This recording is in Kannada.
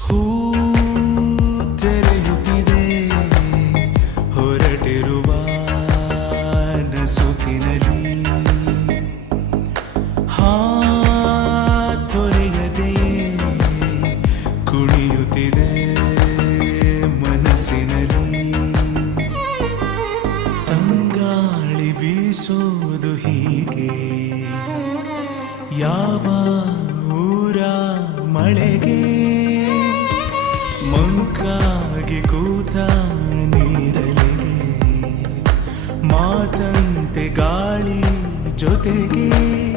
ಹೂ ಹೊರಟಿರುವ ನಸುಕಿನಲಿ ತೊರೆಯದೆಯೇ ಕುಣಿಯುತ್ತಿದೆ. ಹೀಗೆ ಯಾವ ಊರ ಮಳೆಗೆ. ಮಂಕಾಗಿ ಕೂತ ನೀರಲಿಗೆ. ಮಾತಂತೆ ಗಾಳಿ ಜೊತೆಗೆ.